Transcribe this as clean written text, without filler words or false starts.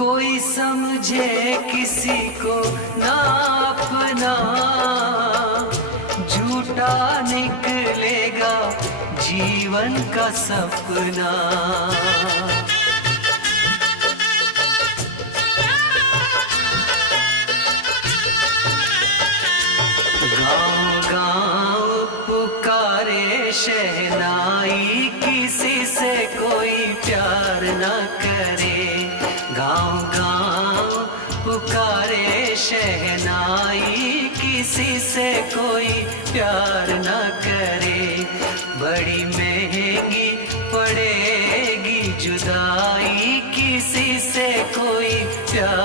कोई समझे किसी को ना अपना, झूठा निकलेगा जीवन का सपना। गाँव गाँव पुकारे शहनाई, किसी से कोई प्यार न करे। गाँव गाँव पुकारे शहनाई, किसी से कोई प्यार न करे। बड़ी महंगी पड़ेगी जुदाई, किसी से कोई प्यार